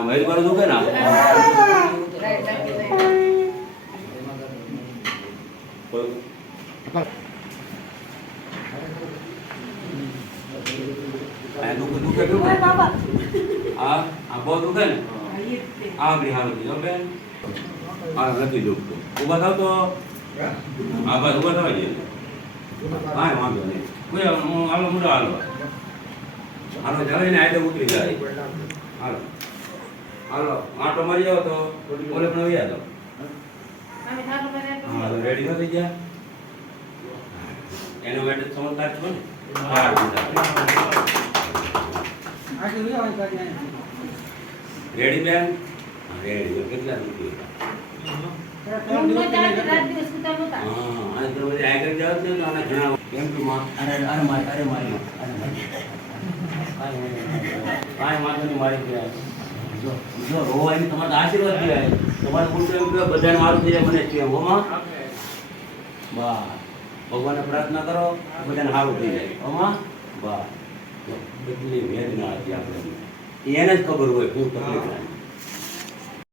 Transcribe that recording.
મહેર કરો દુખે ને દુખે હા બહુ દુખે ને આગળ હાલ બેન હા નથી દુખતું ઉભા થાવ તો હા બસ ઉભા થવા જઈએ હા વાંધો નહીં કોઈ હાલો મોટો હાલો હાલો ચાલે ને આટલે ઉતરી જાય હાલો હાલો આટો મારી જાવ તો બોલે પણ આવી જાવ હા રેડી ન થઈ ગયા એનો માટે સમજદાર છો ને રેડી બેન રેડી કેટલા રૂપિયા તમારે આશીર્વાદ દિયા તમારે બધાને મારું થઈ જાય મને છે હોમાં બા ભગવાનને પ્રાર્થના કરો બધાને સારું થઈ જાય હોમાં બા કેટલી વેદના હતી આપણે એને જ ખબર હોય શું તકલીફ